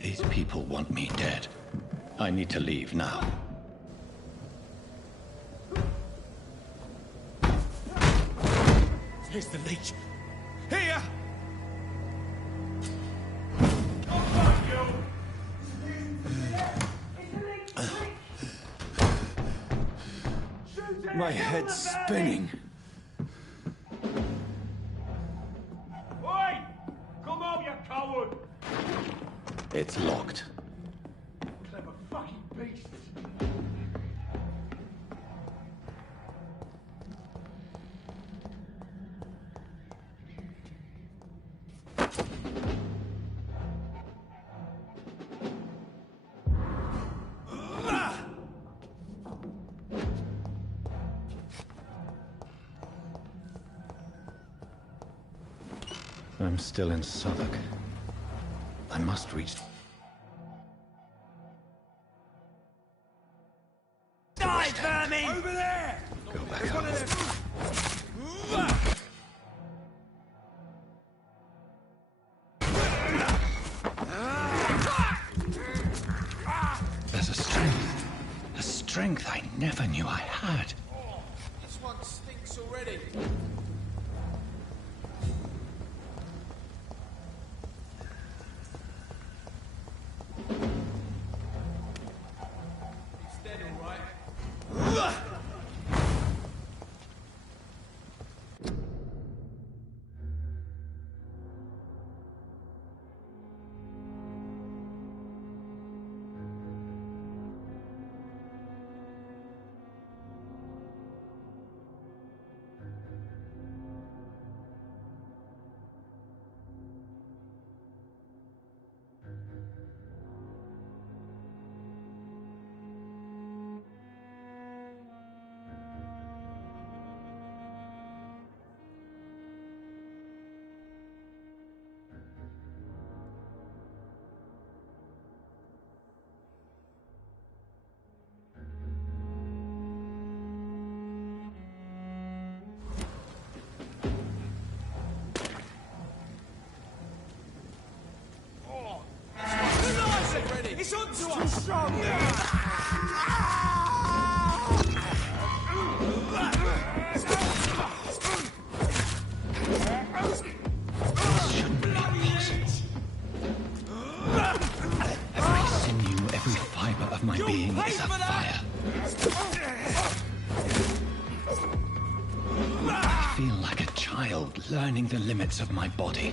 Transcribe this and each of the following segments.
These people want me dead. I need to leave now. Here's the leech. Here! My head's spinning. Oi! Come out, you coward! It's locked. Clever fucking beast! I'm still in Southwark. I must reach... Die, vermin! Over there! Go back up. There's a strength I never knew I had. Oh, this one stinks already. He's dead, all right. It's on to us! Strong! Shouldn't be possible. Every sinew, every fiber of my being is afire. I feel like a child learning the limits of my body.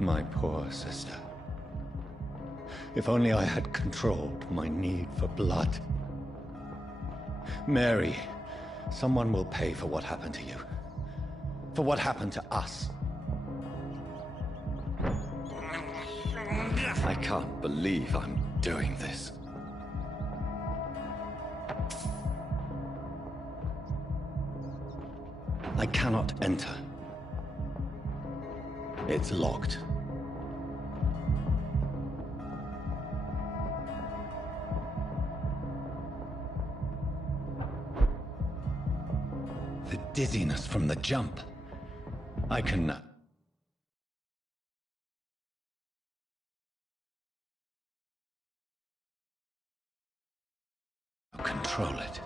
My poor sister. If only I had controlled my need for blood. Mary, someone will pay for what happened to you. For what happened to us. I can't believe I'm doing this. I cannot enter. It's locked. The dizziness from the jump. I can... control it.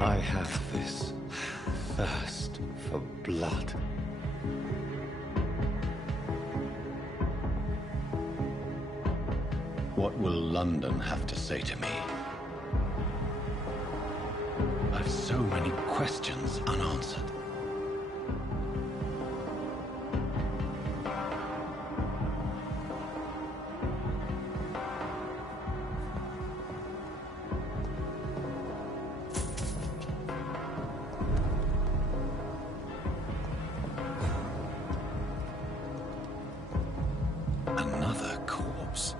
I have this thirst for blood. What will London have to say to me? I've so many questions unanswered. Another corpse.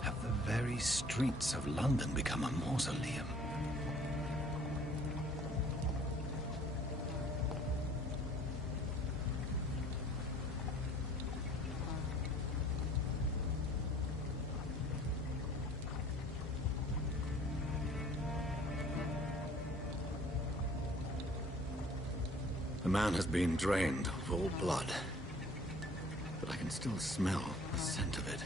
Have the very streets of London become a mausoleum? The man has been drained of all blood. But I can still smell the scent of it.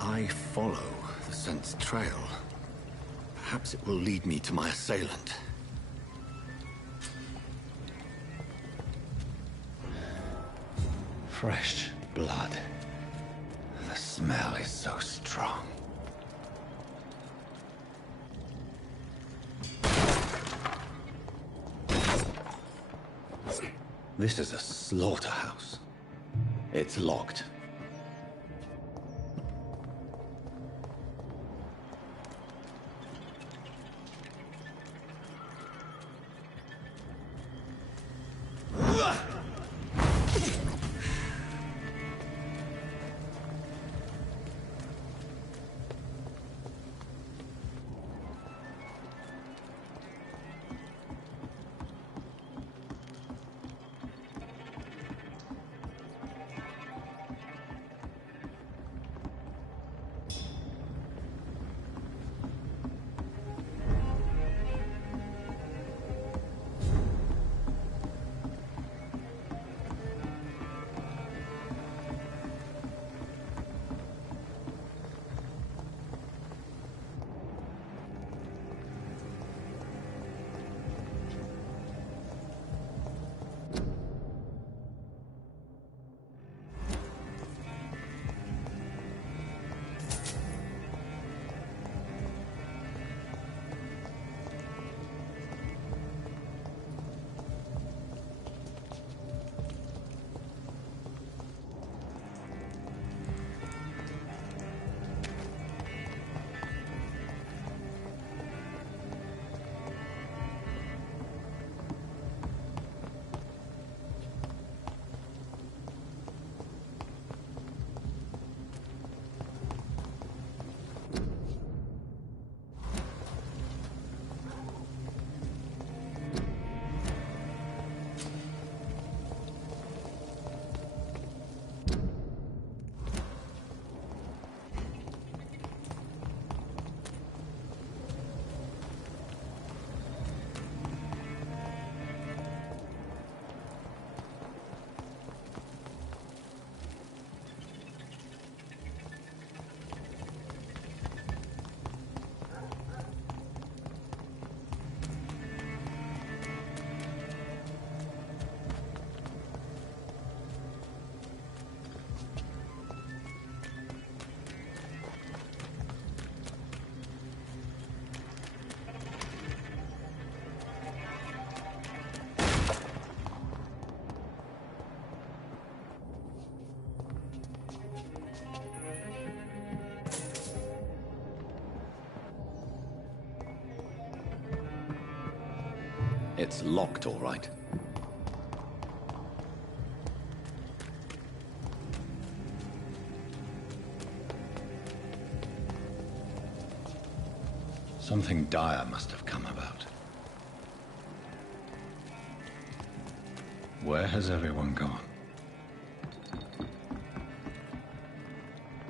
I follow the scent's trail. Perhaps it will lead me to my assailant. Fresh blood. The smell is so strong. This is a slaughterhouse. It's locked. It's locked, all right. Something dire must have come about. Where has everyone gone?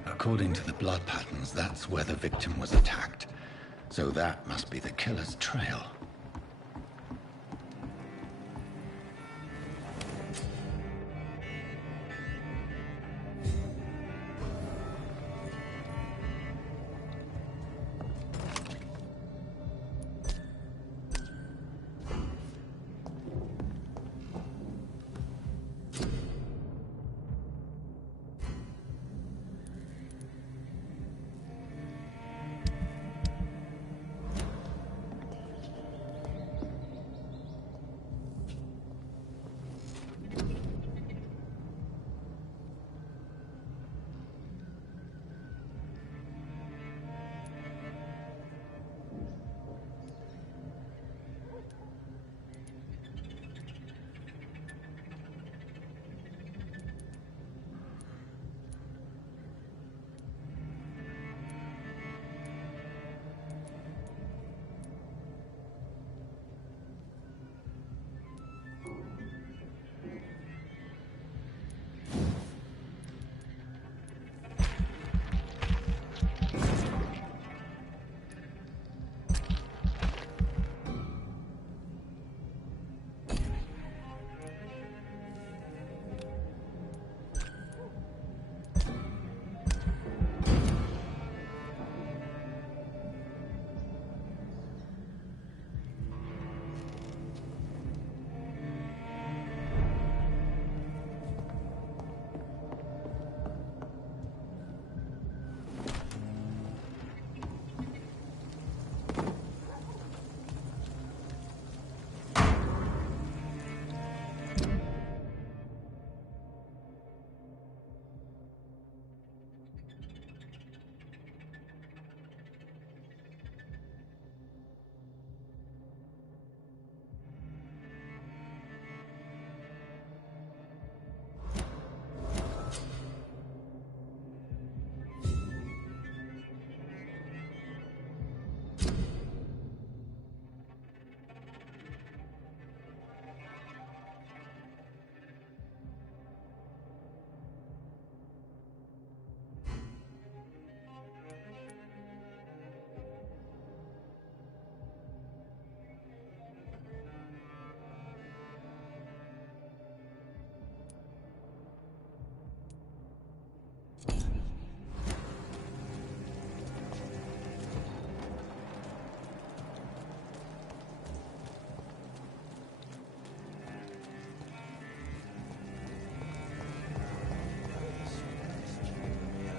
According to the blood patterns, that's where the victim was attacked. So that must be the killer's trail.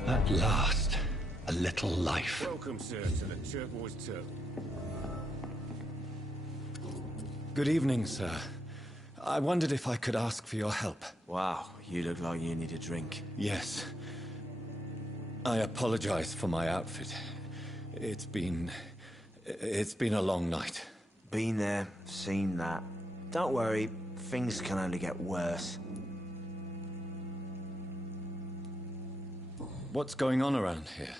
At last, a little life. Welcome, sir, to the Turquoise Turtle. Good evening, sir. I wondered if I could ask for your help. Wow, you look like you need a drink. Yes. I apologize for my outfit. It's been a long night. Been there, seen that. Don't worry, things can only get worse. What's going on around here?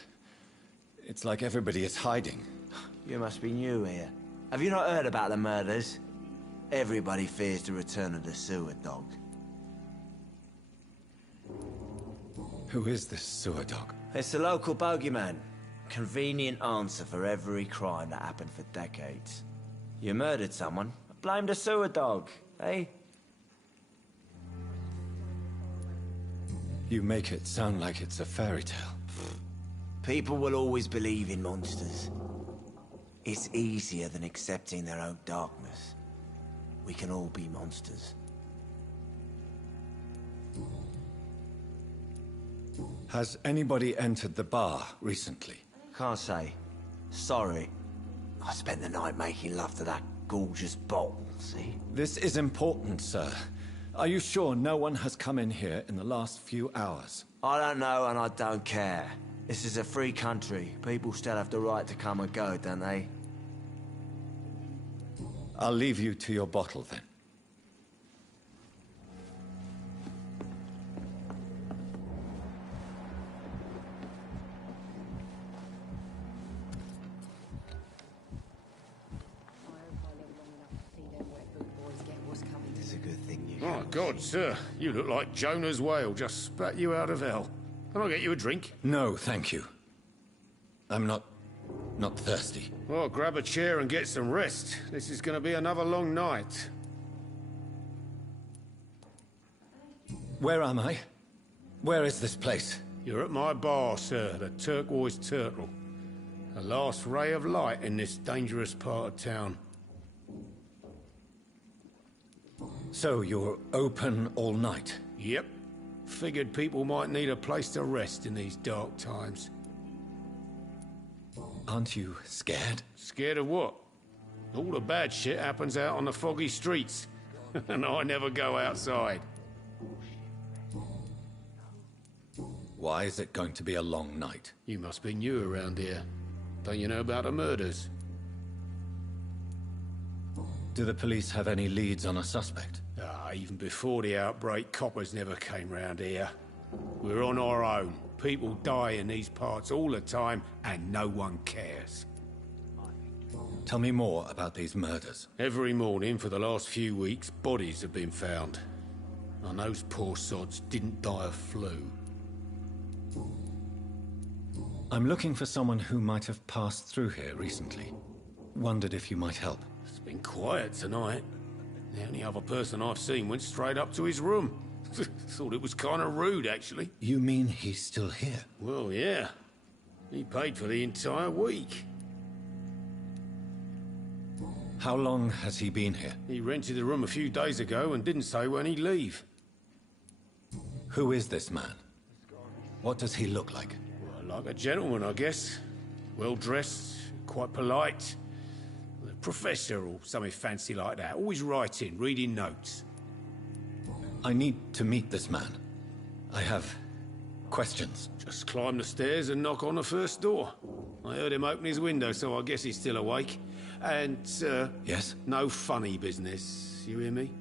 It's like everybody is hiding. You must be new here. Have you not heard about the murders? Everybody fears the return of the sewer dog. Who is this sewer dog? It's the local bogeyman. Convenient answer for every crime that happened for decades. You murdered someone, blame the sewer dog, eh? You make it sound like it's a fairy tale. People will always believe in monsters. It's easier than accepting their own darkness. We can all be monsters. Has anybody entered the bar recently? Can't say. Sorry. I spent the night making love to that gorgeous bottle, see? This is important, sir. Are you sure no one has come in here in the last few hours? I don't know and I don't care. This is a free country. People still have the right to come and go, don't they? I'll leave you to your bottle then. It's a good thing you... Oh, God, sir. You look like Jonah's whale just spat you out of hell. Can I get you a drink? No, thank you. I'm not thirsty. Well, grab a chair and get some rest. This is going to be another long night. Where am I? Where is this place? You're at my bar, sir, the Turquoise Turtle. The last ray of light in this dangerous part of town. So you're open all night? Yep. Figured people might need a place to rest in these dark times. Aren't you scared? Scared of what? All the bad shit happens out on the foggy streets. And I never go outside. Why is it going to be a long night? You must be new around here. Don't you know about the murders? Do the police have any leads on a suspect? Even before the outbreak, coppers never came round here. We're on our own. People die in these parts all the time, and no one cares. Tell me more about these murders. Every morning for the last few weeks, bodies have been found. And those poor sods didn't die of flu. I'm looking for someone who might have passed through here recently. Wondered if you might help. It's been quiet tonight. The only other person I've seen went straight up to his room. Thought it was kind of rude, actually. You mean he's still here? Well, yeah. He paid for the entire week. How long has he been here? He rented the room a few days ago and didn't say when he'd leave. Who is this man? What does he look like? Well, like a gentleman, I guess. Well-dressed, quite polite. A professor or something fancy like that. Always writing, reading notes. I need to meet this man. I have questions. Just climb the stairs and knock on the first door. I heard him open his window, so I guess he's still awake. And, Yes? no funny business, you hear me?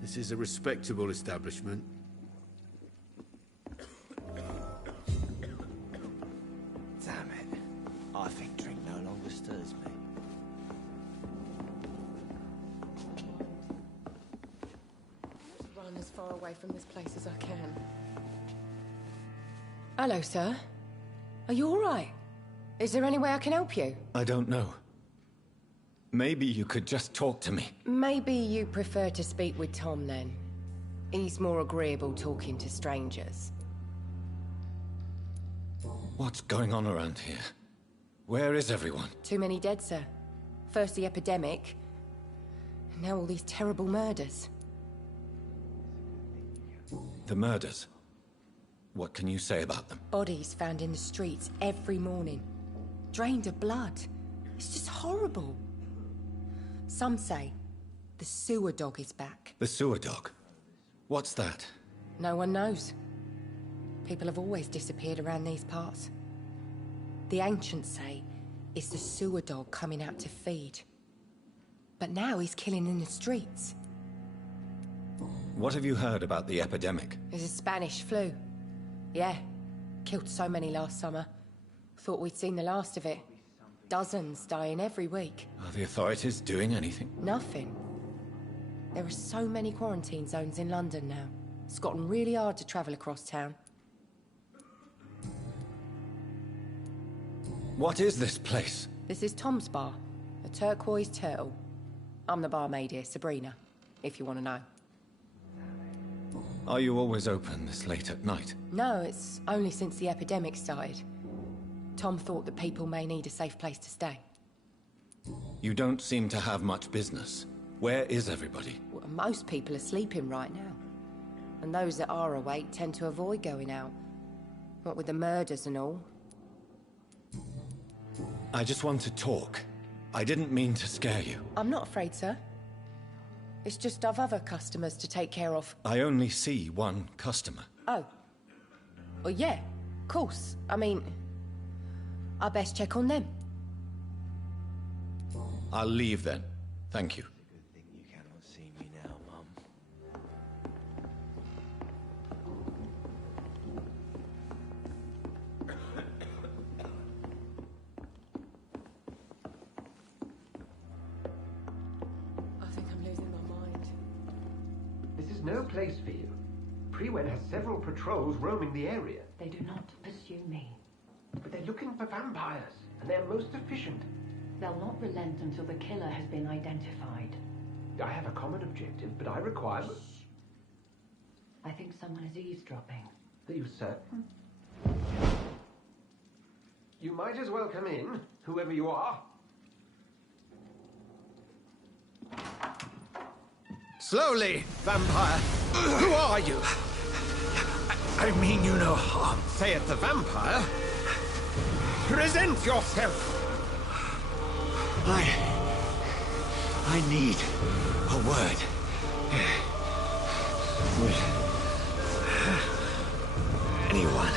This is a respectable establishment. Damn it. I think drink no longer stirs me. Run as far away from this place as I can. Hello, sir. Are you all right? Is there any way I can help you? I don't know. Maybe you could just talk to me. Maybe you prefer to speak with Tom, then. He's more agreeable talking to strangers. What's going on around here? Where is everyone? Too many dead, sir. First the epidemic, and now all these terrible murders. The murders. What can you say about them? Bodies found in the streets every morning. Drained of blood. It's just horrible. Some say the sewer dog is back. The sewer dog? What's that? No one knows. People have always disappeared around these parts. The ancients say it's the sewer dog coming out to feed. But now he's killing in the streets. What have you heard about the epidemic? There's a Spanish flu. Yeah, killed so many last summer. Thought we'd seen the last of it. Dozens dying every week. Are the authorities doing anything? Nothing. There are so many quarantine zones in London now. It's gotten really hard to travel across town. What is this place? This is Tom's bar, the Turquoise Turtle. I'm the barmaid here, Sabrina, if you want to know. Are you always open this late at night? No, it's only since the epidemic started. Tom thought that people may need a safe place to stay. You don't seem to have much business. Where is everybody? Well, most people are sleeping right now. And those that are awake tend to avoid going out. What with the murders and all. I just want to talk. I didn't mean to scare you. I'm not afraid, sir. It's just I've other customers to take care of. I only see one customer. Oh. Well, yeah, of course. I mean, I best check on them. I'll leave then. Thank you. This is no place for you. Prewen has several patrols roaming the area. They do not pursue me. But they're looking for vampires, and they're most efficient. They'll not relent until the killer has been identified. I have a common objective, but I require... I think someone is eavesdropping. Are you certain? You might as well come in, whoever you are. Slowly, vampire. Who are you? I mean you no harm. Saith the vampire. Present yourself. I need a word. With anyone.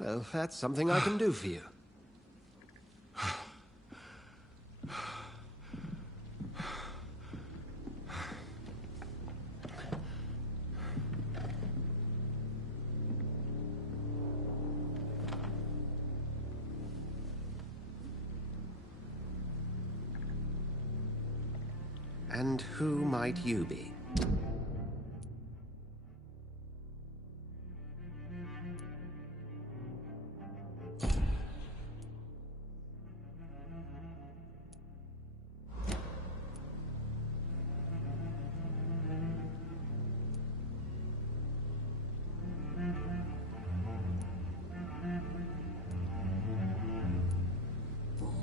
Well, that's something I can do for you. And who might you be?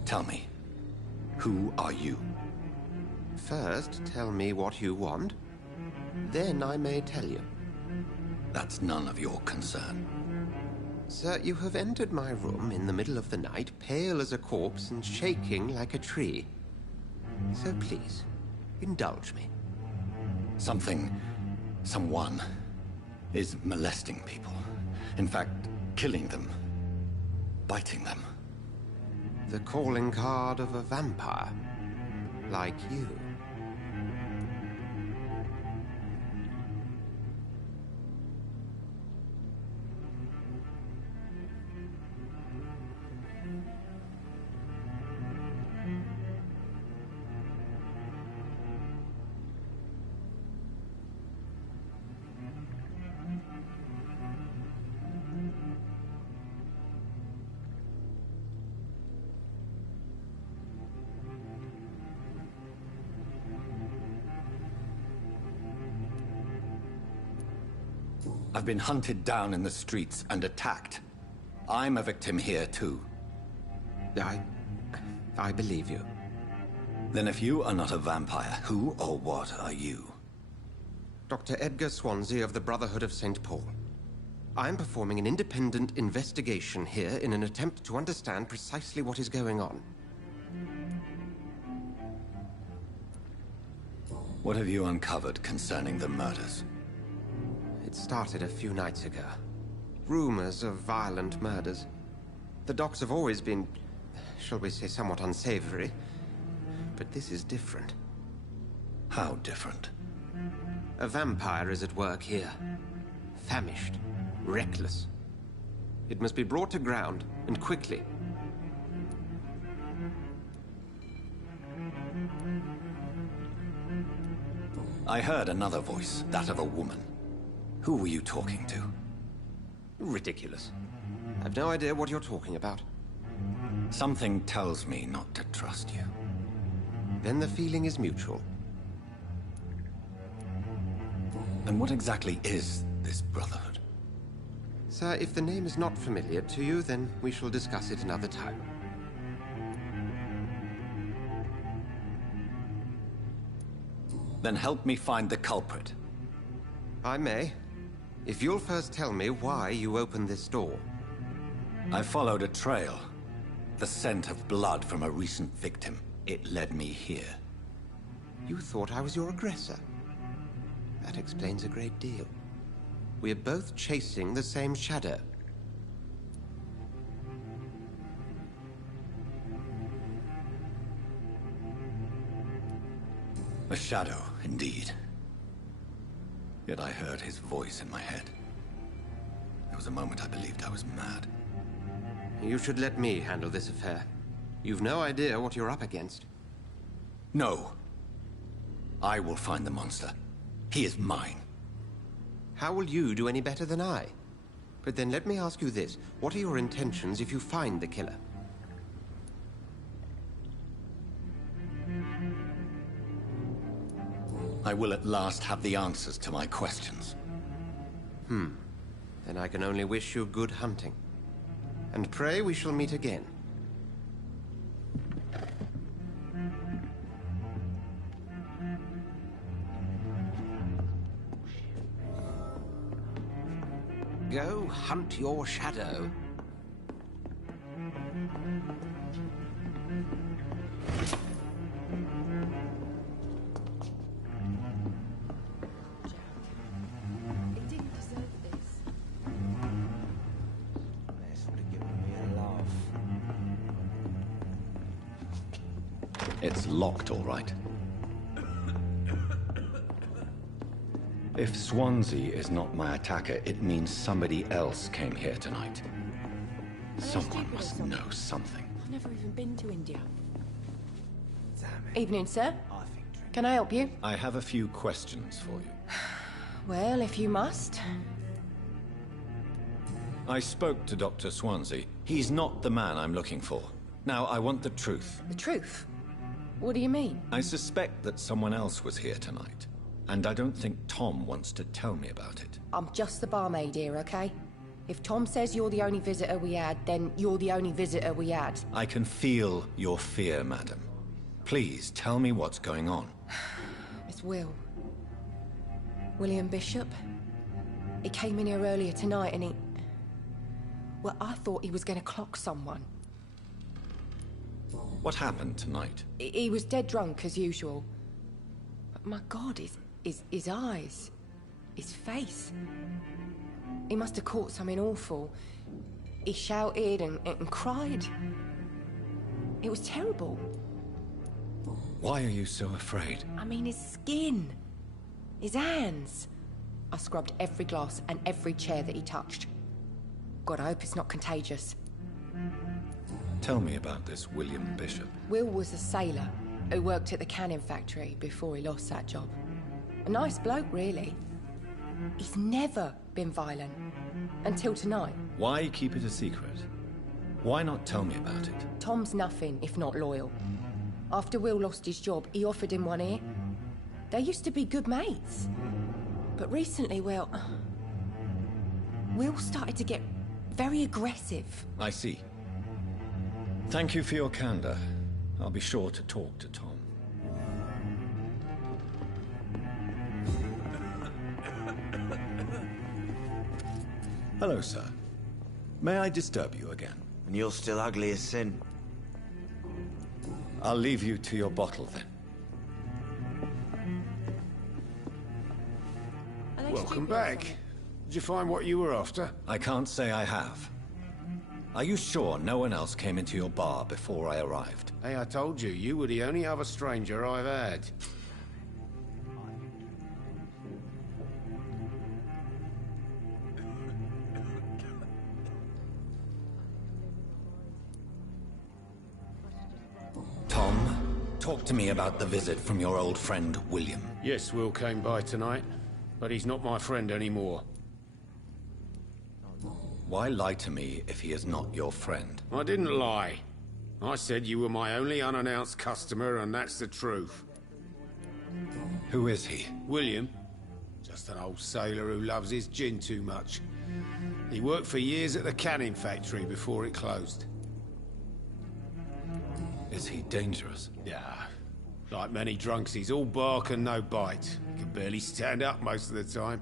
Tell me, who are you? First, tell me what you want. Then I may tell you. That's none of your concern. Sir, you have entered my room in the middle of the night, pale as a corpse and shaking like a tree. So please, indulge me. Someone is molesting people. In fact, killing them. Biting them. The calling card of a vampire. Like you. I've been hunted down in the streets and attacked. I'm a victim here, too. I believe you. Then if you are not a vampire, who or what are you? Dr. Edgar Swansea of the Brotherhood of St. Paul. I'm performing an independent investigation here in an attempt to understand precisely what is going on. What have you uncovered concerning the murders? It started a few nights ago. Rumors of violent murders. The docs have always been, shall we say, somewhat unsavory. But this is different. How different? A vampire is at work here. Famished. Reckless. It must be brought to ground, and quickly. I heard another voice, that of a woman. Who were you talking to? Ridiculous. I've no idea what you're talking about. Something tells me not to trust you. Then the feeling is mutual. And what exactly is this Brotherhood? Sir, if the name is not familiar to you, then we shall discuss it another time. Then help me find the culprit. I may. If you'll first tell me why you opened this door. I followed a trail. The scent of blood from a recent victim. It led me here. You thought I was your aggressor. That explains a great deal. We're both chasing the same shadow. A shadow, indeed. Yet I heard his voice in my head. It was a moment I believed I was mad. You should let me handle this affair. You've no idea what you're up against. No. I will find the monster. He is mine. How will you do any better than I? But then let me ask you this. What are your intentions if you find the killer? I will at last have the answers to my questions. Then I can only wish you good hunting. And pray we shall meet again. Go hunt your shadow. It didn't deserve this. This would have given me a laugh. It's locked, all right. If Swansea is not my attacker, it means somebody else came here tonight. Someone must know something. I've never even been to India. Damn it. Evening, sir. I think drink. Can I help you? I have a few questions for you. Well, if you must. I spoke to Dr. Swansea. He's not the man I'm looking for. Now, I want the truth. The truth? What do you mean? I suspect that someone else was here tonight. And I don't think Tom wants to tell me about it. I'm just the barmaid here, okay? If Tom says you're the only visitor we had, then you're the only visitor we had. I can feel your fear, madam. Please, tell me what's going on. It's Will. William Bishop. He came in here earlier tonight and he... Well, I thought he was going to clock someone. What happened tonight? He was dead drunk, as usual. But my God, his eyes... his face... He must have caught something awful. He shouted and cried. It was terrible. Why are you so afraid? I mean, his skin. His hands. I scrubbed every glass and every chair that he touched. God, I hope it's not contagious. Tell me about this William Bishop. Will was a sailor who worked at the canning factory before he lost that job. A nice bloke, really. He's never been violent. Until tonight. Why keep it a secret? Why not tell me about it? Tom's nothing if not loyal. After Will lost his job, he offered him one ear. They used to be good mates. But recently, well... Will started to get very aggressive. I see. Thank you for your candor. I'll be sure to talk to Tom. Hello, sir. May I disturb you again? And you're still ugly as sin. I'll leave you to your bottle, then. Welcome back. Did you find what you were after? I can't say I have. Are you sure no one else came into your bar before I arrived? Hey, I told you, you were the only other stranger I've had. Tom, talk to me about the visit from your old friend, William. Yes, Will came by tonight, but he's not my friend anymore. Why lie to me if he is not your friend? I didn't lie. I said you were my only unannounced customer, and that's the truth. Who is he? William, just an old sailor who loves his gin too much. He worked for years at the canning factory before it closed. Is he dangerous? Yeah. Like many drunks, he's all bark and no bite. He can barely stand up most of the time.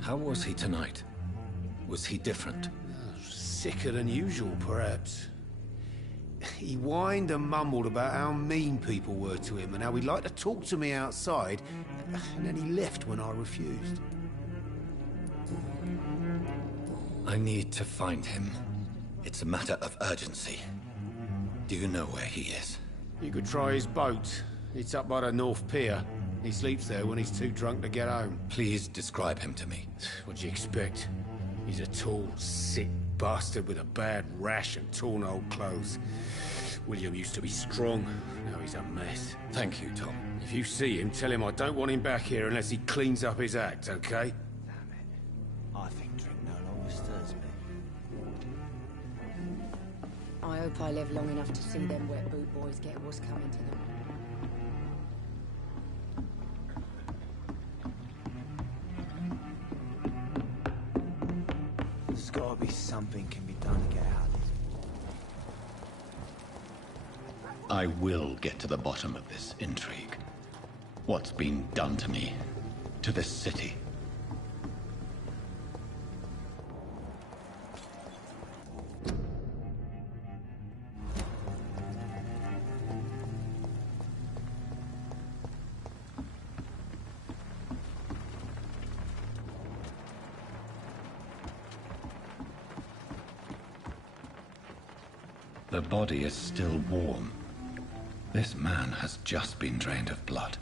How was he tonight? Was he different? Sicker than usual, perhaps. He whined and mumbled about how mean people were to him and how he'd like to talk to me outside, and then he left when I refused. I need to find him. It's a matter of urgency. Do you know where he is? You could try his boat. It's up by the North Pier. He sleeps there when he's too drunk to get home. Please describe him to me. What do you expect? He's a tall, sick bastard with a bad rash and torn old clothes. William used to be strong. Now he's a mess. Thank you, Tom. If you see him, tell him I don't want him back here unless he cleans up his act, okay? Damn it. I think drink no longer stirs me. I hope I live long enough to see them wet boot boys get what's coming to them. There's gotta be something can be done to get out of this. I will get to the bottom of this intrigue. What's been done to me, to this city. The body is still warm. This man has just been drained of blood.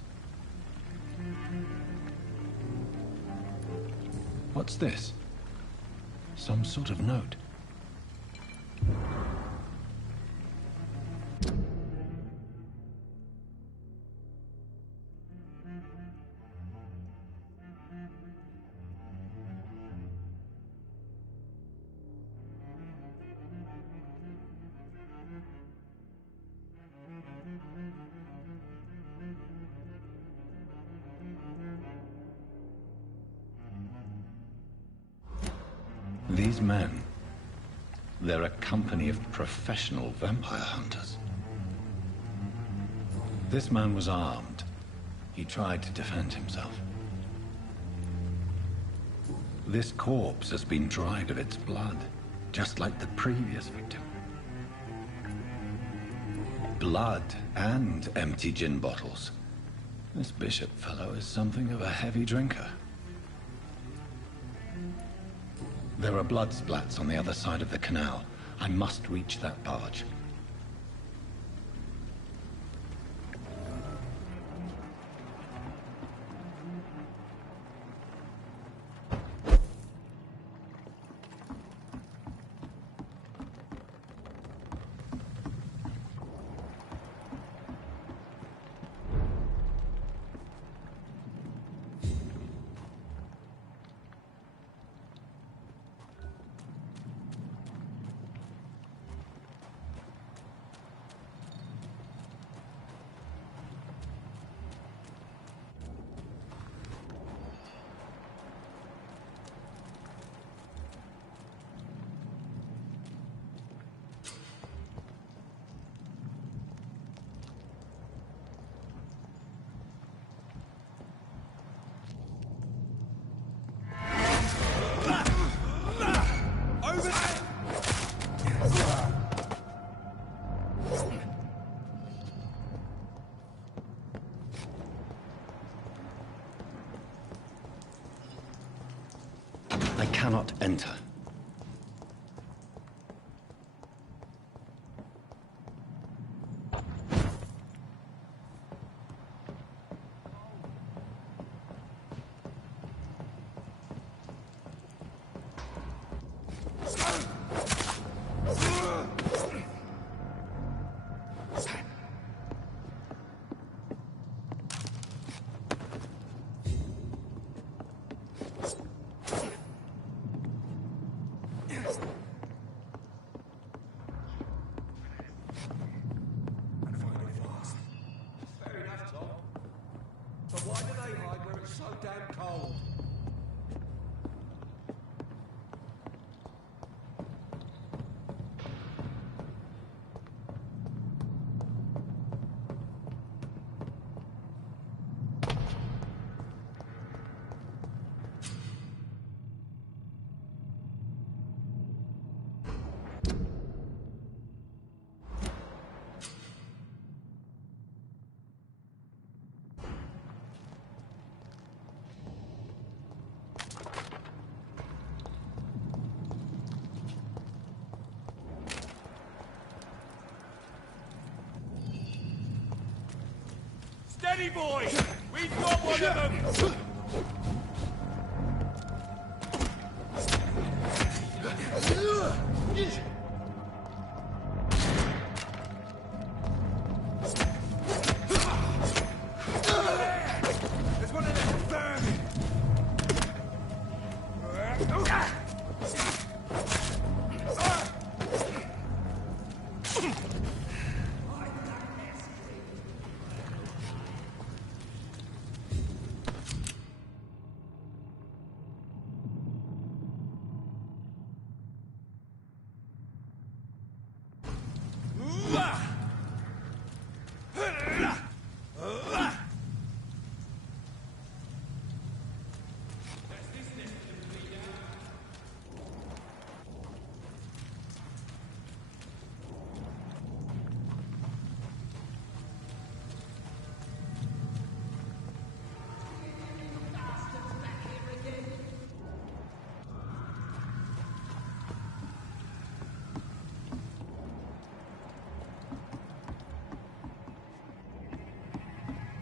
What's this? Some sort of note. These men, they're a company of professional vampire hunters. This man was armed. He tried to defend himself. This corpse has been dried of its blood, just like the previous victim. Blood and empty gin bottles. This bishop fellow is something of a heavy drinker. There are blood splats on the other side of the canal. I must reach that barge. I cannot enter. Steady, boys! We've got one of them! There's one of them vermin!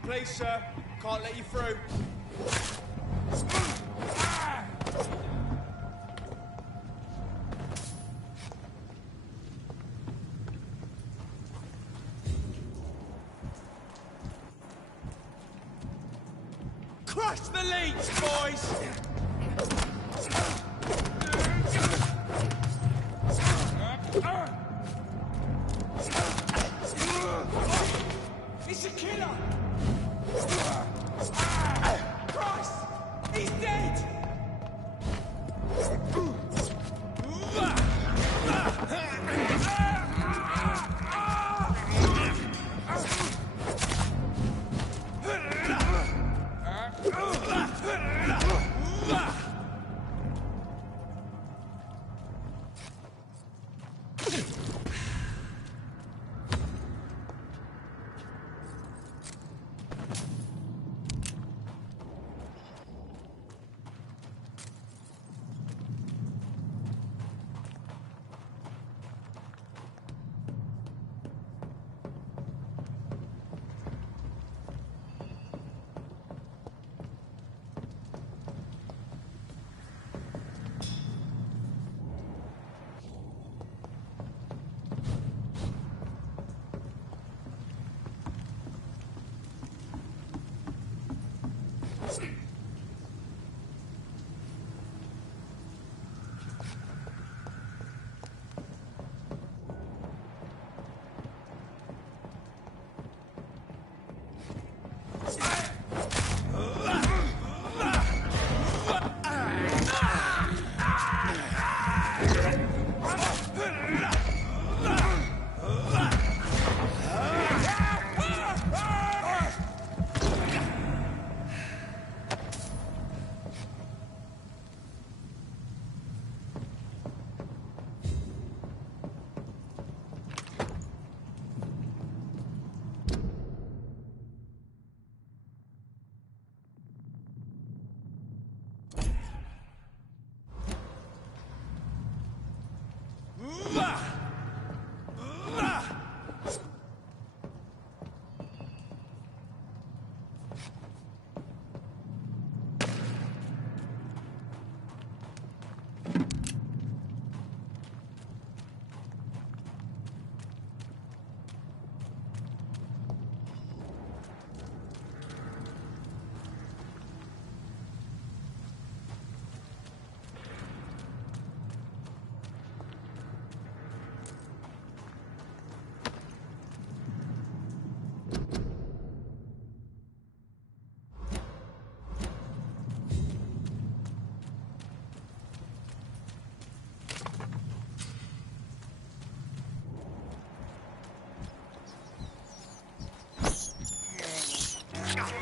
Please, sir. Can't let you through. Crush the leech, boys! It's a killer! Christ! He's dead!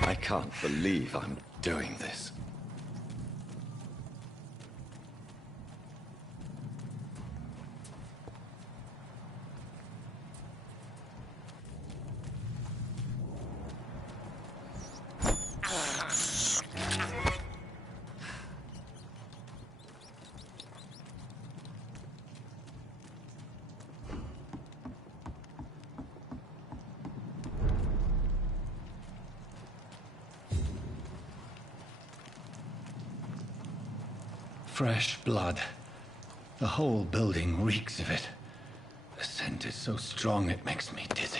I can't believe I'm doing this. Fresh blood. The whole building reeks of it. The scent is so strong it makes me dizzy.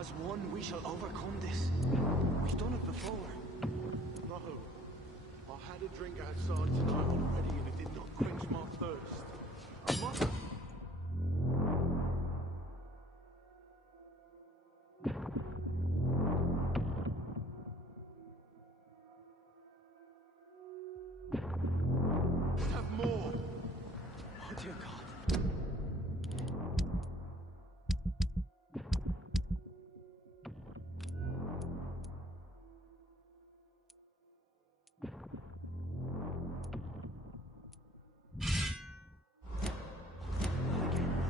As one, we shall overcome this. We've done it before. No. I had a drink outside tonight already and it did not quench my thirst. I must... have more. Oh dear God.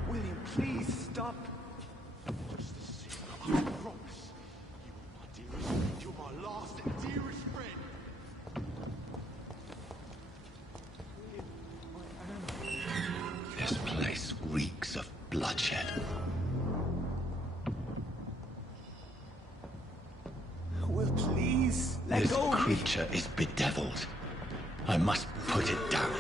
William, please stop. Just the same, I promise. You are my dearest friend. You're my last and dearest friend. This place reeks of bloodshed. Will, please, let This go of me. creature is bedeviled. I must put it down.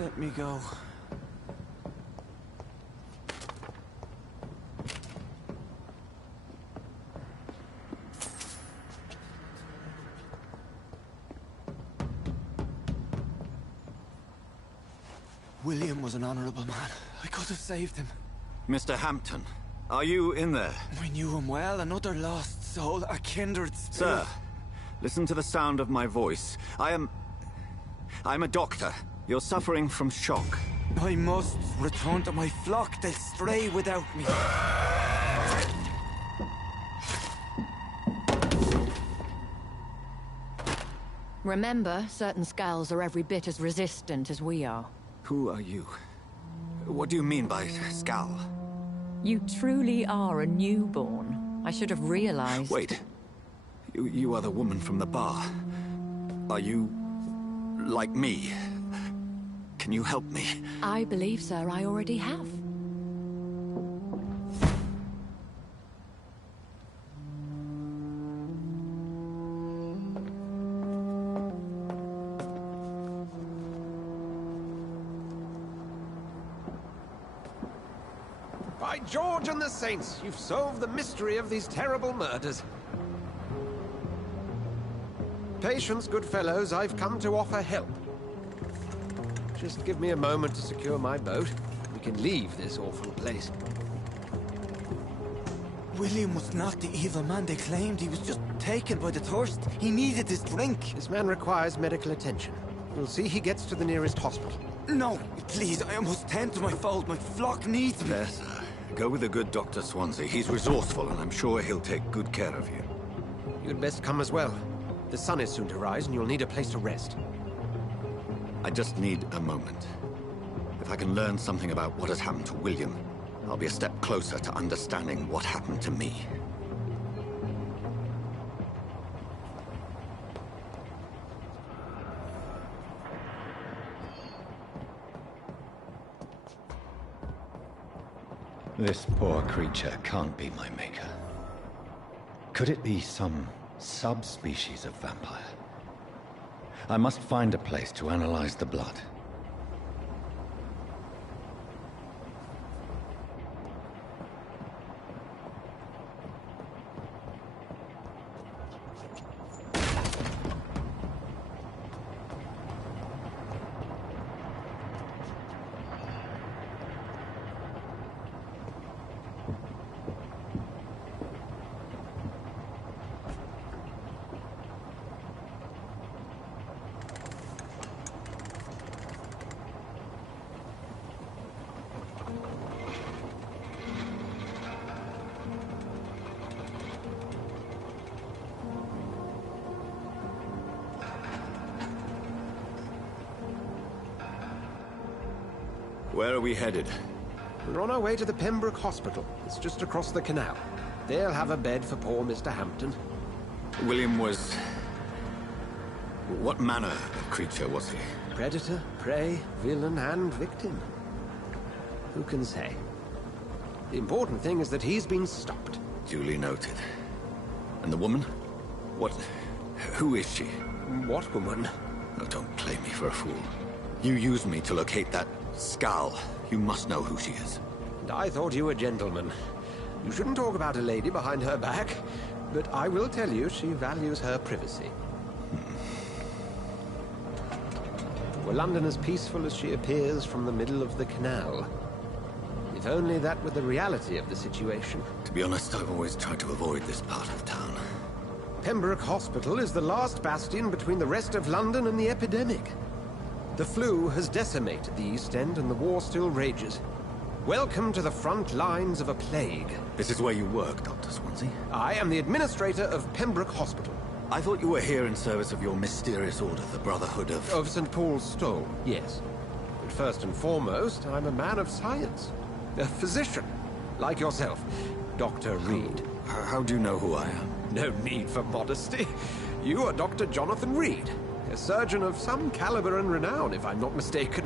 Let me go. William was an honorable man. I could have saved him. Mr. Hampton, are you in there? I knew him well, another lost soul, a kindred spirit. Sir, listen to the sound of my voice. I'm a doctor. You're suffering from shock. I must return to my flock. They'll stray without me. Remember, certain skulls are every bit as resistant as we are. Who are you? What do you mean by skull? You truly are a newborn. I should have realized. Wait. You are the woman from the bar. Are you... like me? Can you help me? I believe, sir, I already have. By George and the Saints, you've solved the mystery of these terrible murders. Patience, good fellows, I've come to offer help. Just give me a moment to secure my boat. We can leave this awful place. William was not the evil man they claimed. He was just taken by the thirst. He needed his drink. This man requires medical attention. We'll see he gets to the nearest hospital. No, please, I must tend to my fold. My flock needs me. There, sir. Go with the good Dr. Swansea. He's resourceful, and I'm sure he'll take good care of you. You'd best come as well. The sun is soon to rise, and you'll need a place to rest. I just need a moment. If I can learn something about what has happened to William, I'll be a step closer to understanding what happened to me. This poor creature can't be my maker. Could it be some subspecies of vampire? I must find a place to analyze the blood. Where are we headed? We're on our way to the Pembroke Hospital. It's just across the canal. They'll have a bed for poor Mr. Hampton. William was... what manner of creature was he? Predator, prey, villain, and victim. Who can say? The important thing is that he's been stopped. Duly noted. And the woman? What... who is she? What woman? Oh, don't play me for a fool. You used me to locate that skull. You must know who she is. And I thought you a gentleman. You shouldn't talk about a lady behind her back, but I will tell you she values her privacy. Were London as peaceful as she appears from the middle of the canal? If only that were the reality of the situation. To be honest, I've always tried to avoid this part of town. Pembroke Hospital is the last bastion between the rest of London and the epidemic. The flu has decimated the East End and the war still rages. Welcome to the front lines of a plague. This is where you work, Dr. Swansea? I am the administrator of Pembroke Hospital. I thought you were here in service of your mysterious order, the Brotherhood of... Of St. Paul's Stole, yes. But first and foremost, I'm a man of science. A physician, like yourself, Dr. Reed. How do you know who I am? No need for modesty. You are Dr. Jonathan Reed. A surgeon of some caliber and renown, if I'm not mistaken.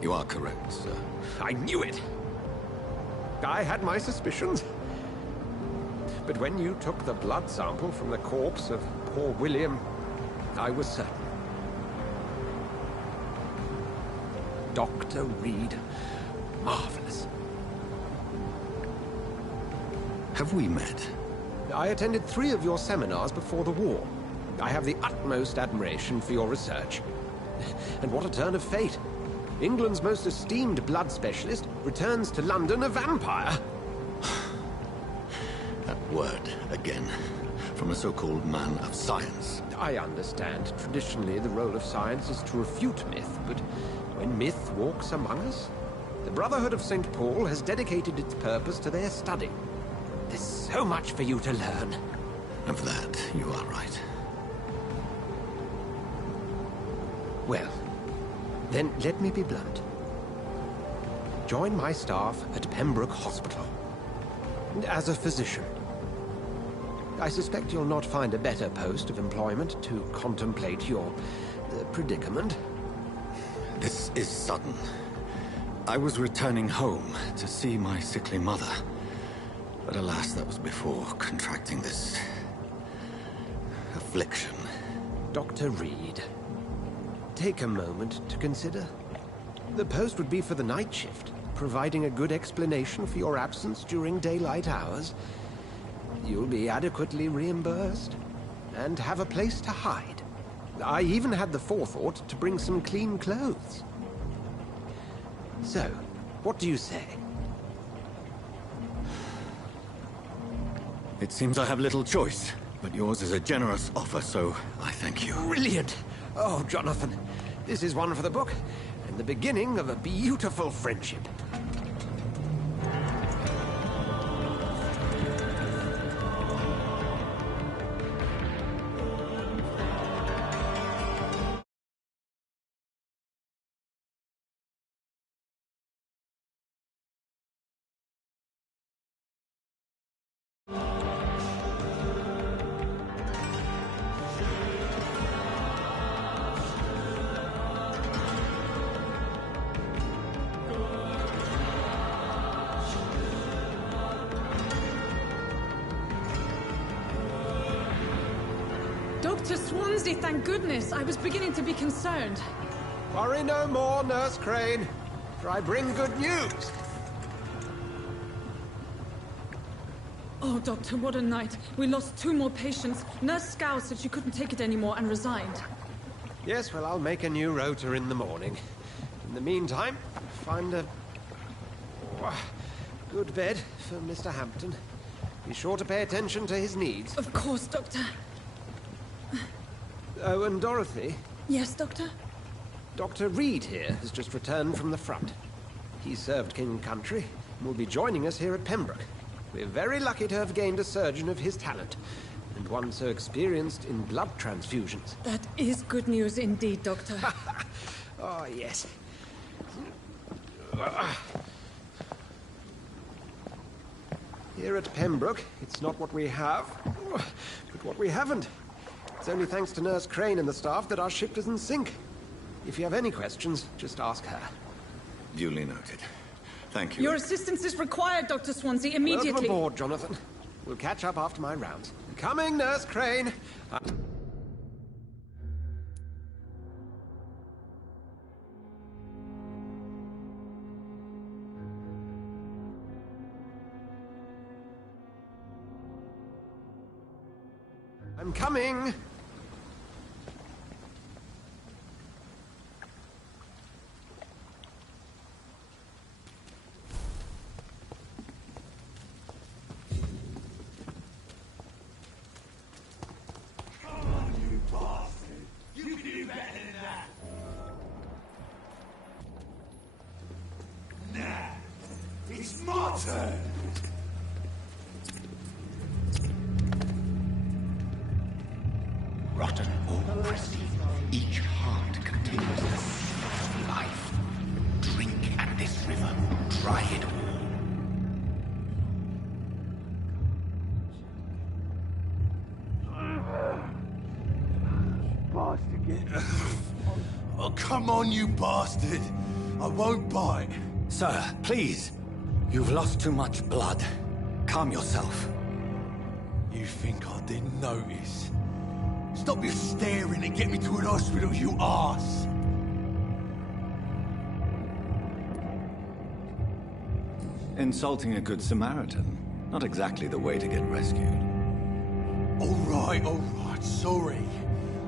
You are correct, sir. I knew it! I had my suspicions. But when you took the blood sample from the corpse of poor William, I was certain. Dr. Reed. Marvelous. Have we met? I attended 3 of your seminars before the war. I have the utmost admiration for your research. And what a turn of fate. England's most esteemed blood specialist returns to London a vampire. That word, again. From a so-called man of science. I understand. Traditionally, the role of science is to refute myth, but when myth walks among us, the Brotherhood of St. Paul has dedicated its purpose to their study. There's so much for you to learn. Of that, you are right. Well, then let me be blunt. Join my staff at Pembroke Hospital. As a physician. I suspect you'll not find a better post of employment to contemplate your predicament. This is sudden. I was returning home to see my sickly mother. But alas, that was before contracting this... affliction. Dr. Reed, take a moment to consider. The post would be for the night shift, providing a good explanation for your absence during daylight hours. You'll be adequately reimbursed, and have a place to hide. I even had the forethought to bring some clean clothes. So, what do you say? It seems I have little choice, but yours is a generous offer, so I thank you. Brilliant! Oh, Jonathan, this is one for the book, and the beginning of a beautiful friendship. Dr. Swansea, thank goodness. I was beginning to be concerned. Worry no more, Nurse Crane, for I bring good news. Oh, Doctor, what a night. We lost 2 more patients. Nurse Scow said she couldn't take it anymore and resigned. Yes, well, I'll make a new rota in the morning. In the meantime, find a good bed for Mr. Hampton. Be sure to pay attention to his needs. Of course, Doctor. Oh, and Dorothy? Yes, Doctor? Dr. Reed here has just returned from the front. He served King Country and will be joining us here at Pembroke. We're very lucky to have gained a surgeon of his talent, and one so experienced in blood transfusions. That is good news indeed, Doctor. Oh, yes. Here at Pembroke, it's not what we have, but what we haven't. It's only thanks to Nurse Crane and the staff that our ship doesn't sink. If you have any questions, just ask her. Duly noted. Thank you. Your assistance is required, Dr. Swansea, immediately. Welcome aboard, Jonathan. We'll catch up after my rounds. Coming, Nurse Crane. I'm coming. It's my turn! Rotten or pristine, each heart contains the seed of life. Drink at this river, try it all. Oh, come on, you bastard! I won't bite. Sir, please. You've lost too much blood. Calm yourself. You think I didn't notice? Stop your staring and get me to an hospital, you arse! Insulting a good Samaritan. Not exactly the way to get rescued. All right, sorry.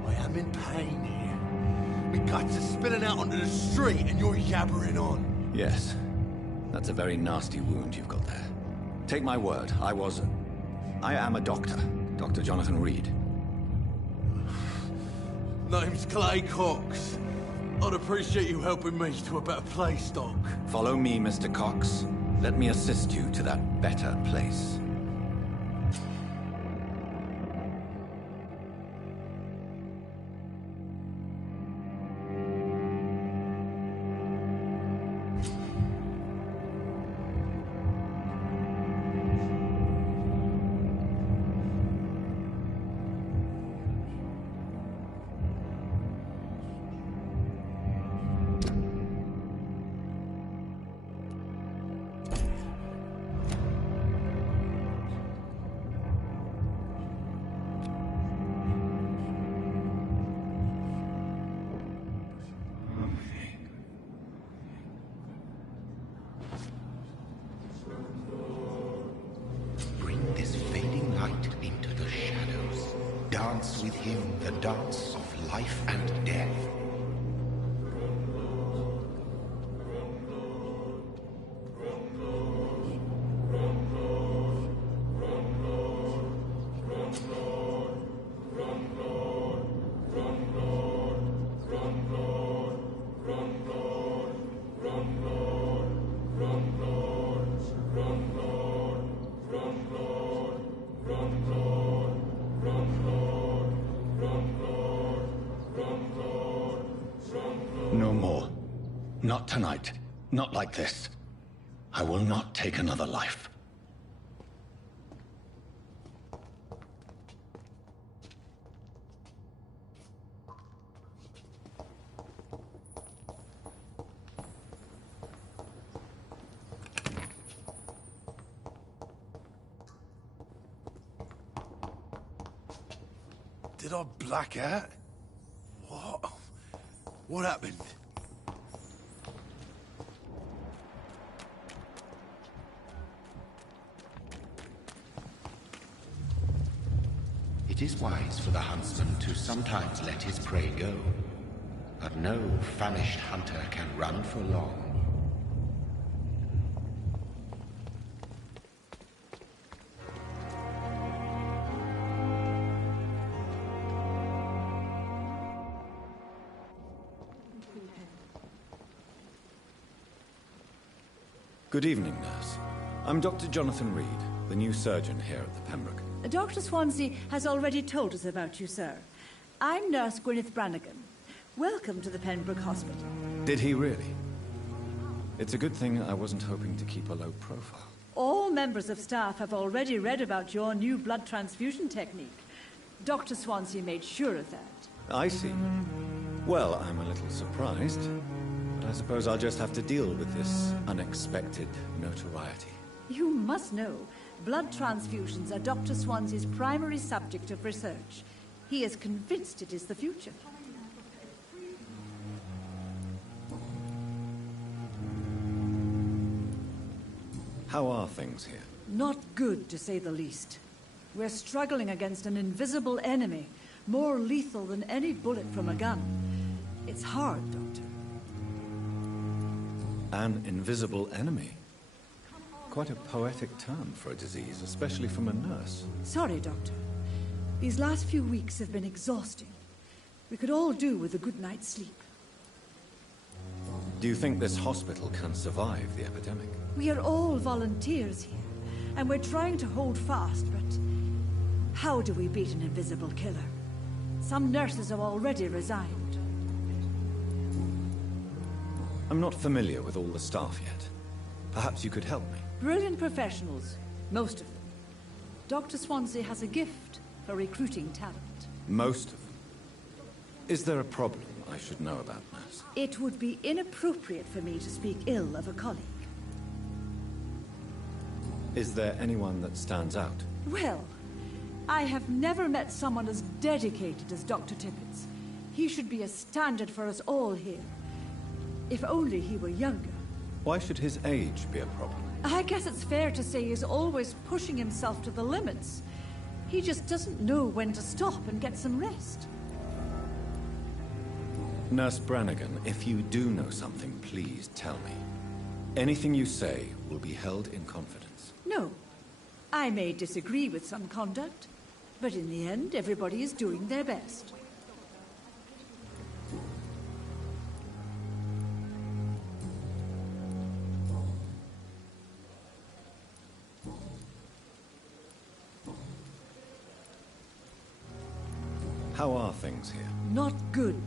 I am in pain here. My guts are spilling out onto the street and you're yabbering on. Yes. That's a very nasty wound you've got there. Take my word, I am a doctor. Dr. Jonathan Reed. Name's Clay Cox. I'd appreciate you helping me to a better place, Doc. Follow me, Mr. Cox. Let me assist you to that better place. Dance with him the dance of life and death. No more. Not tonight. Not like this. I will not take another life. Did I black out? What? What happened? It is wise for the huntsman to sometimes let his prey go, but no famished hunter can run for long. Good evening, nurse. I'm Dr. Jonathan Reed, the new surgeon here at the Pembroke. Dr. Swansea has already told us about you, sir. I'm Nurse Gwyneth Brannigan. Welcome to the Pembroke Hospital. Did he really? It's a good thing I wasn't hoping to keep a low profile. All members of staff have already read about your new blood transfusion technique. Dr. Swansea made sure of that. I see. Well, I'm a little surprised, but I suppose I'll just have to deal with this unexpected notoriety. You must know, blood transfusions are Dr. Swansea's primary subject of research. He is convinced it is the future. How are things here? Not good, to say the least. We're struggling against an invisible enemy, more lethal than any bullet from a gun. It's hard, Doctor. An invisible enemy? Quite a poetic term for a disease, especially from a nurse. Sorry, Doctor. These last few weeks have been exhausting. We could all do with a good night's sleep. Do you think this hospital can survive the epidemic? We are all volunteers here, and we're trying to hold fast, but how do we beat an invisible killer? Some nurses have already resigned. I'm not familiar with all the staff yet. Perhaps you could help me. Brilliant professionals, most of them. Dr. Swansea has a gift for recruiting talent. Most of them? Is there a problem I should know about, nurse? It would be inappropriate for me to speak ill of a colleague. Is there anyone that stands out? Well, I have never met someone as dedicated as Dr. Tippett. He should be a standard for us all here. If only he were younger. Why should his age be a problem? I guess it's fair to say he's always pushing himself to the limits. He just doesn't know when to stop and get some rest. Nurse Brannigan, if you do know something, please tell me. Anything you say will be held in confidence. No. I may disagree with some conduct, but in the end, everybody is doing their best. How are things here? Not good.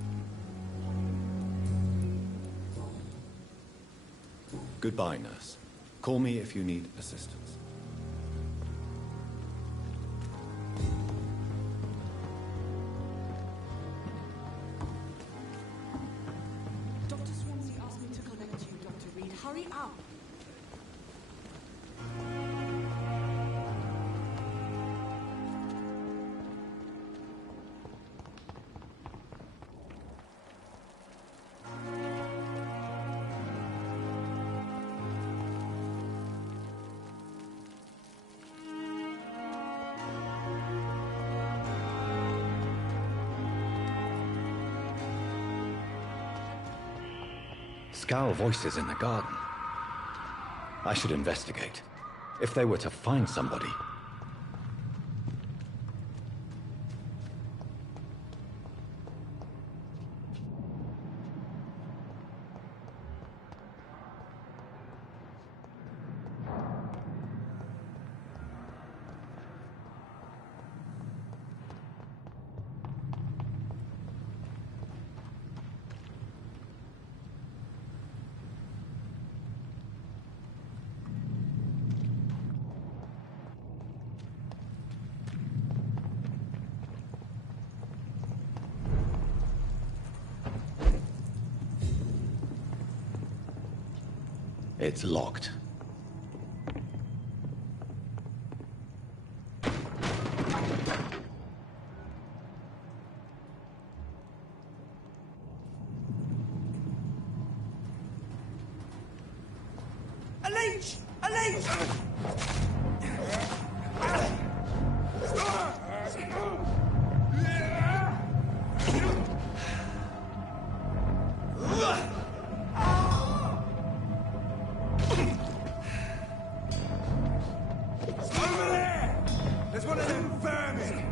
Goodbye, nurse. Call me if you need assistance. Dr. Swansea asked me to collect you, Dr. Reed. Hurry up! Scowl voices in the garden. I should investigate. If they were to find somebody. It's locked. A leech! A leech! Over there! There's one of them vermin!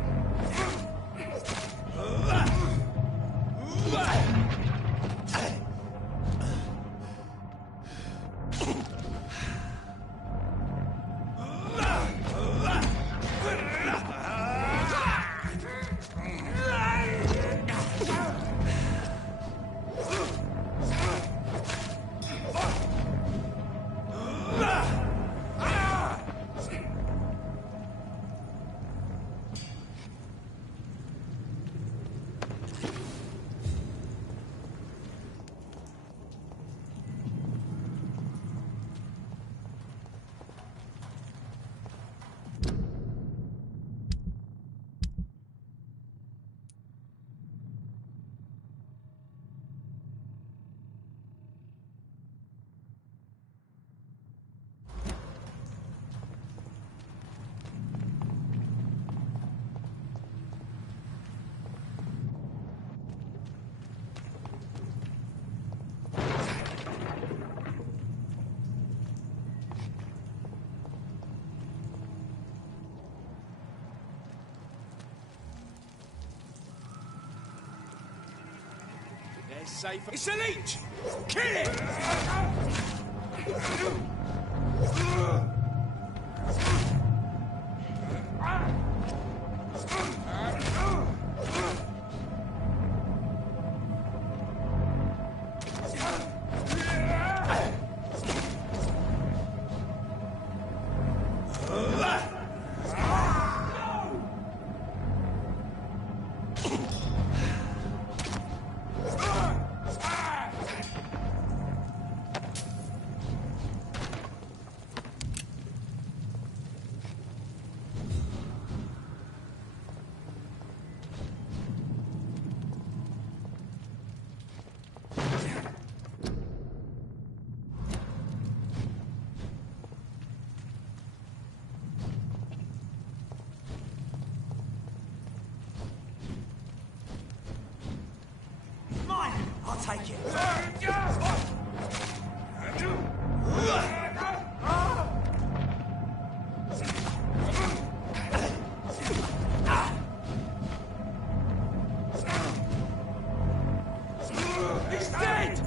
Safe. It's a leech! Kill it! I'll take it. He's dead!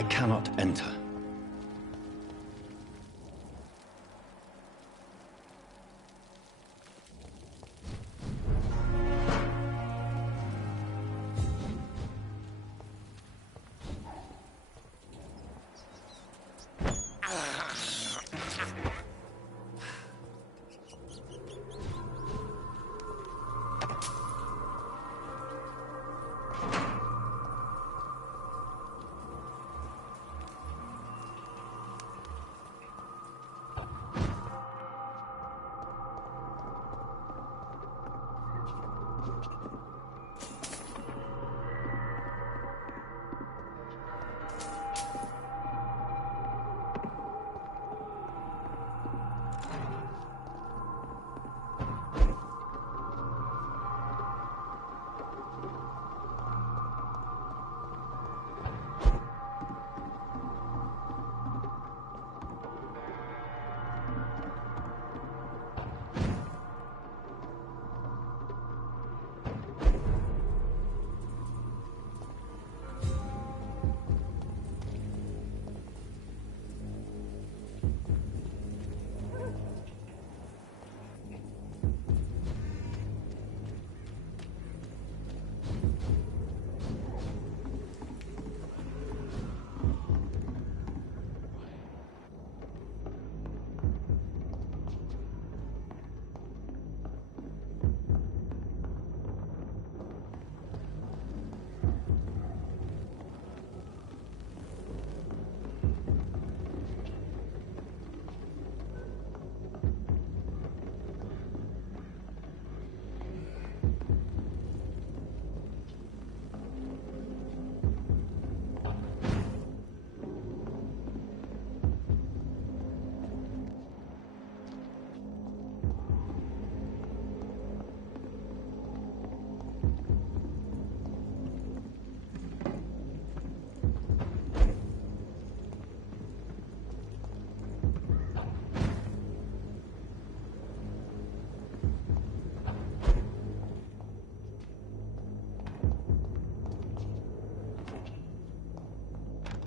I cannot enter.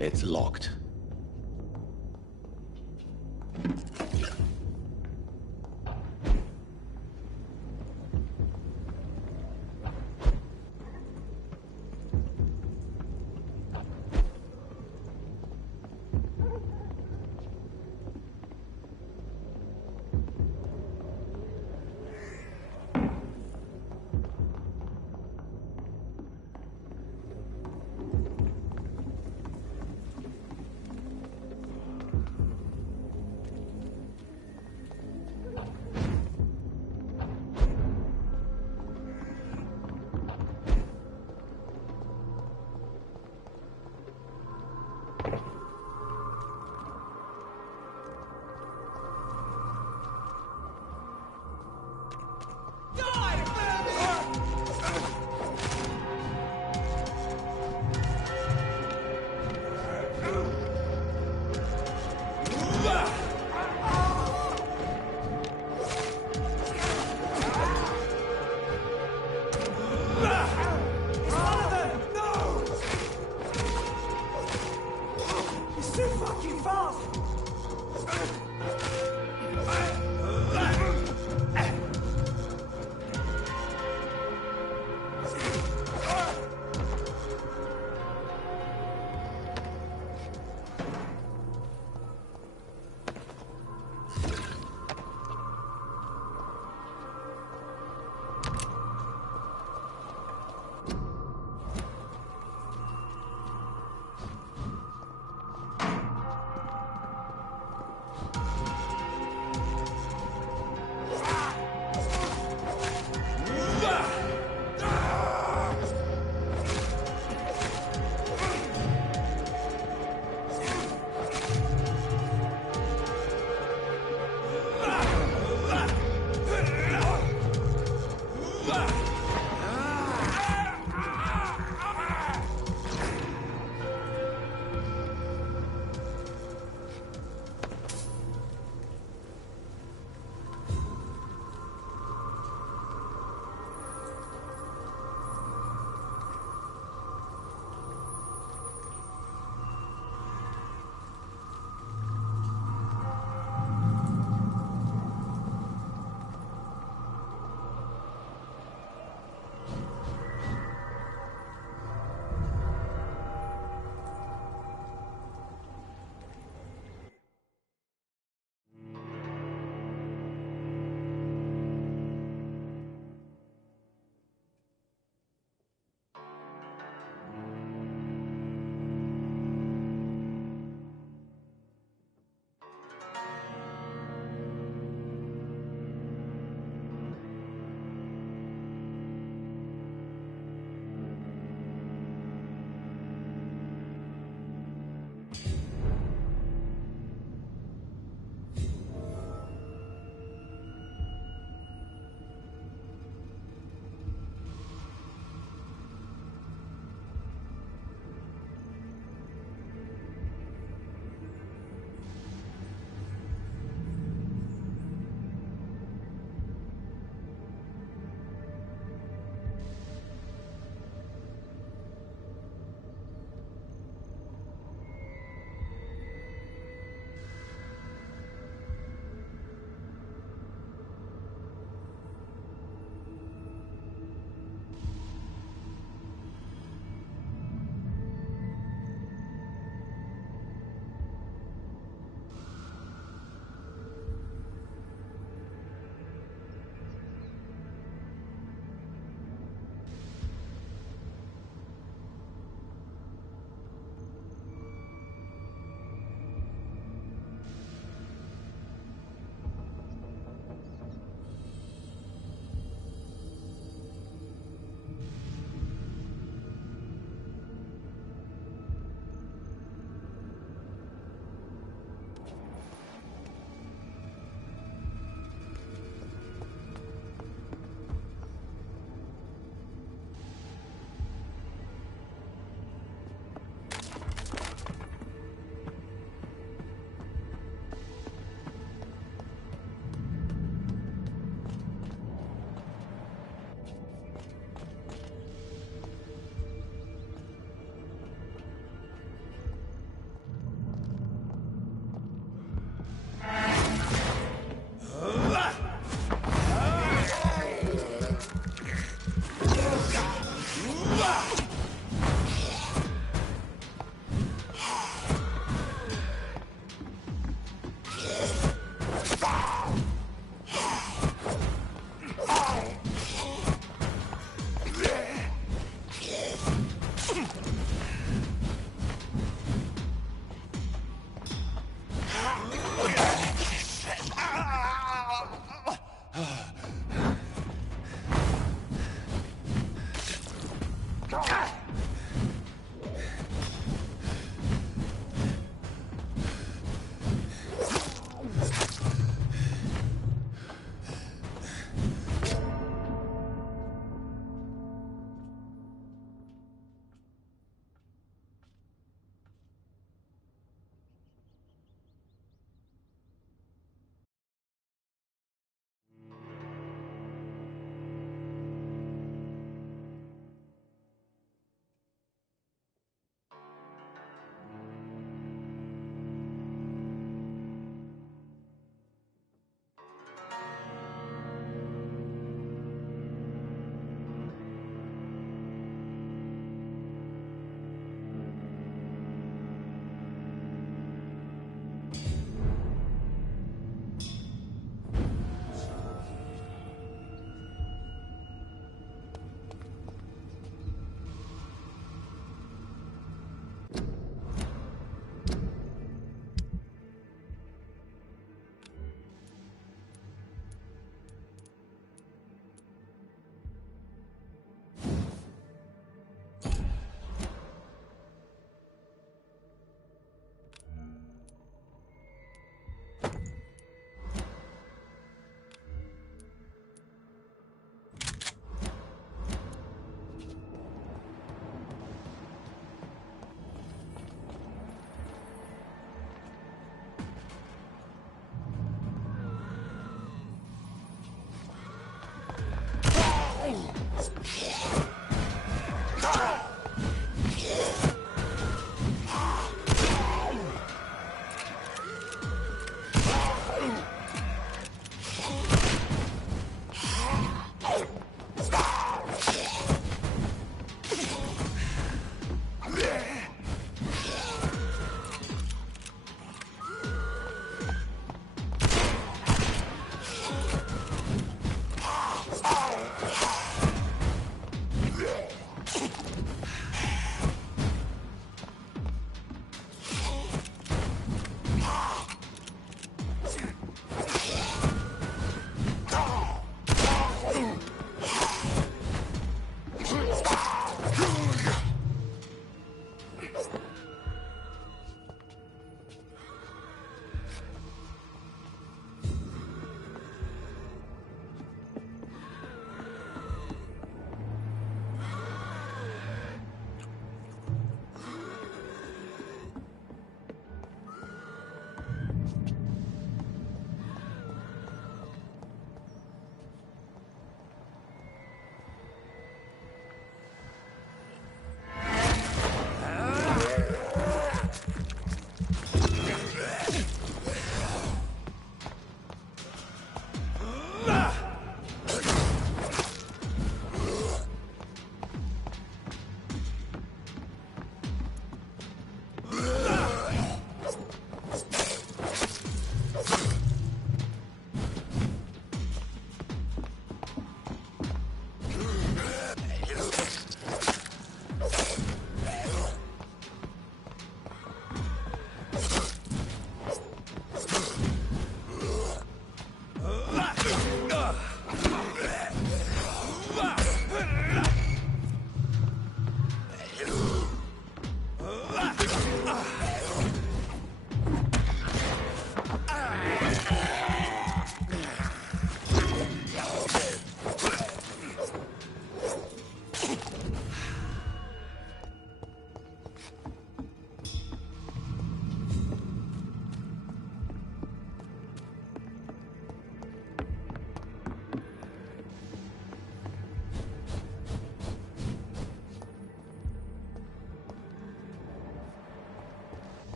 It's locked.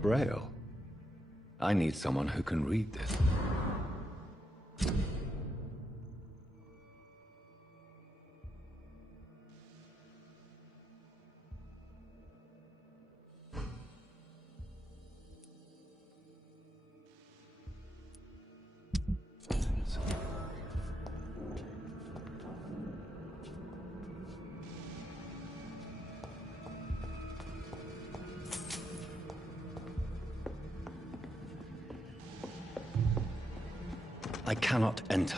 Braille. I need someone who can read this. I cannot enter.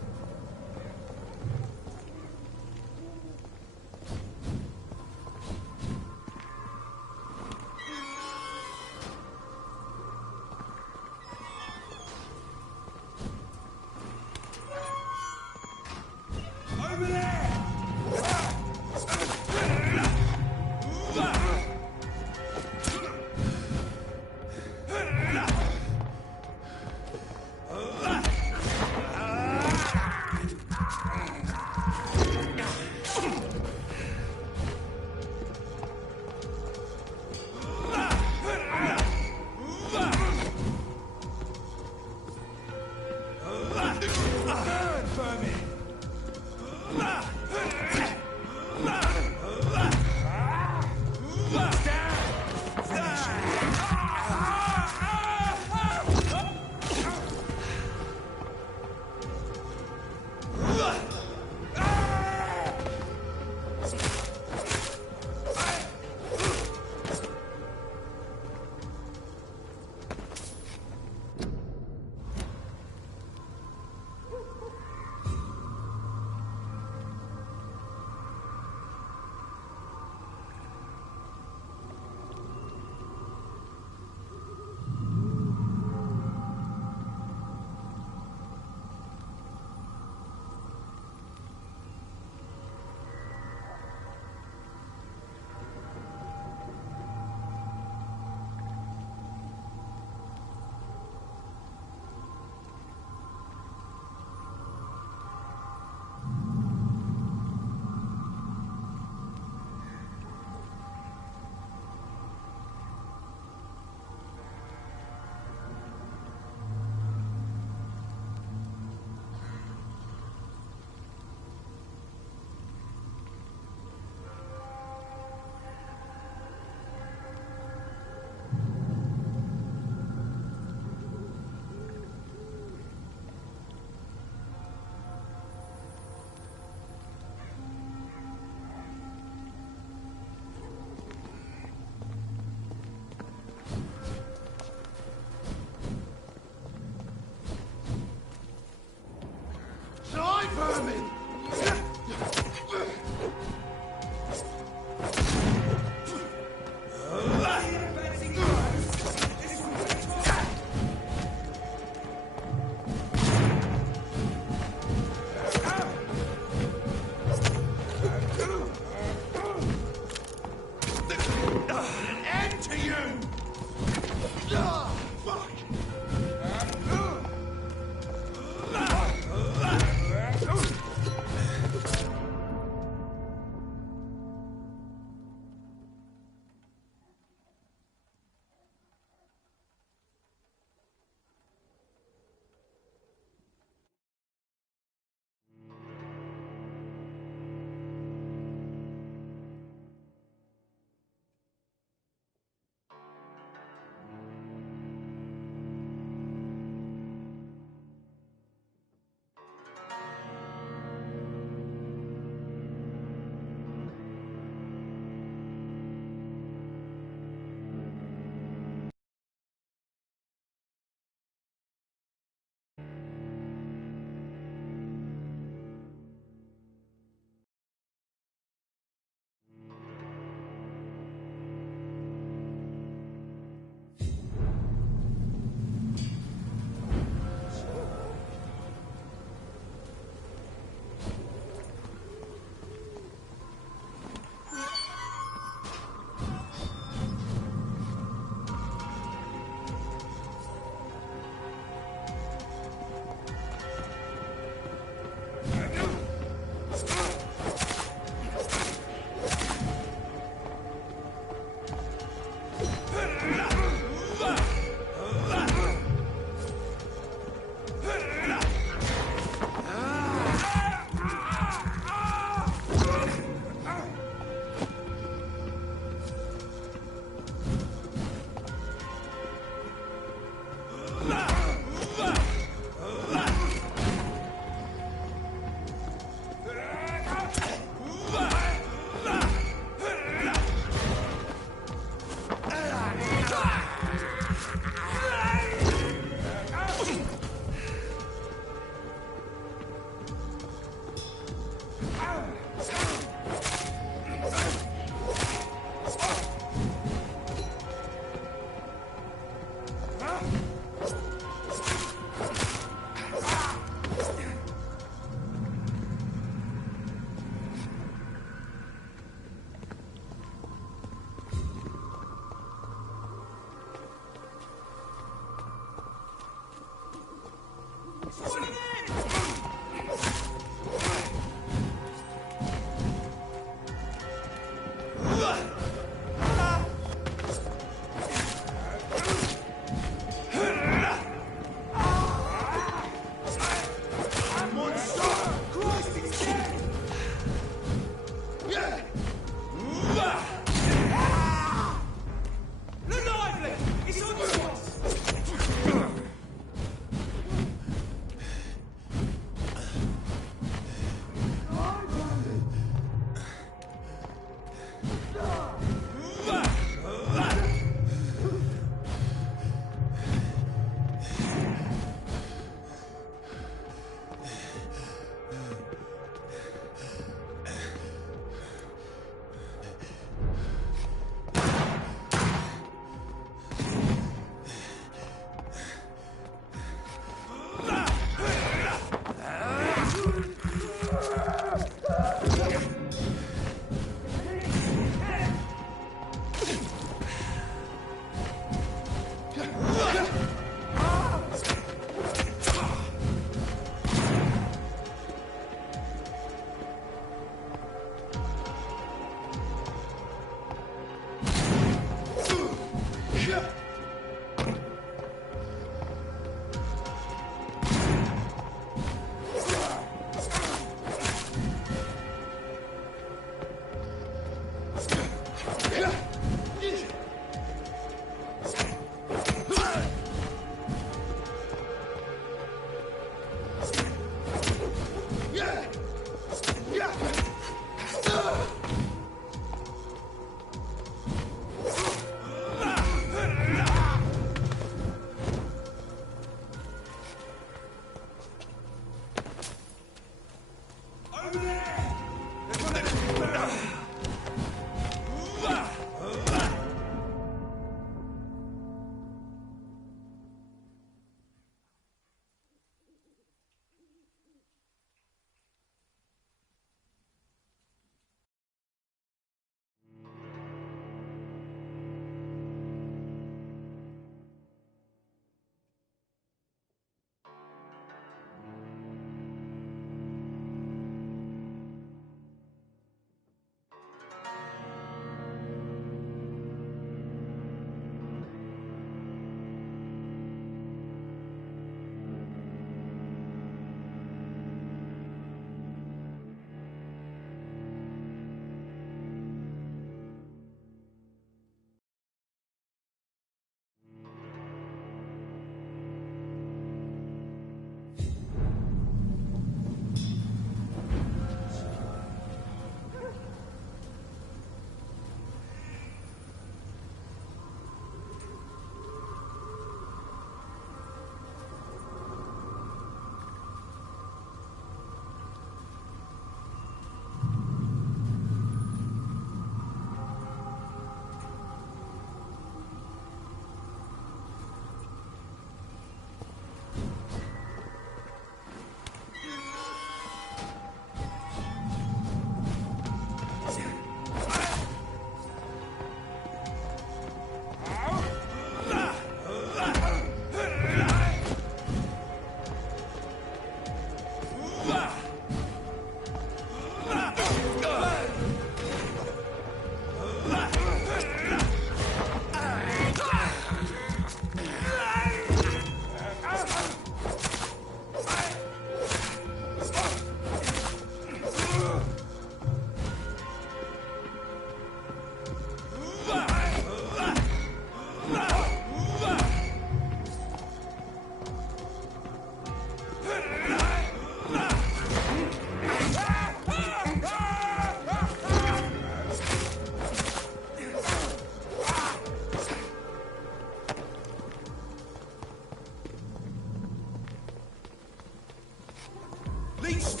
Least.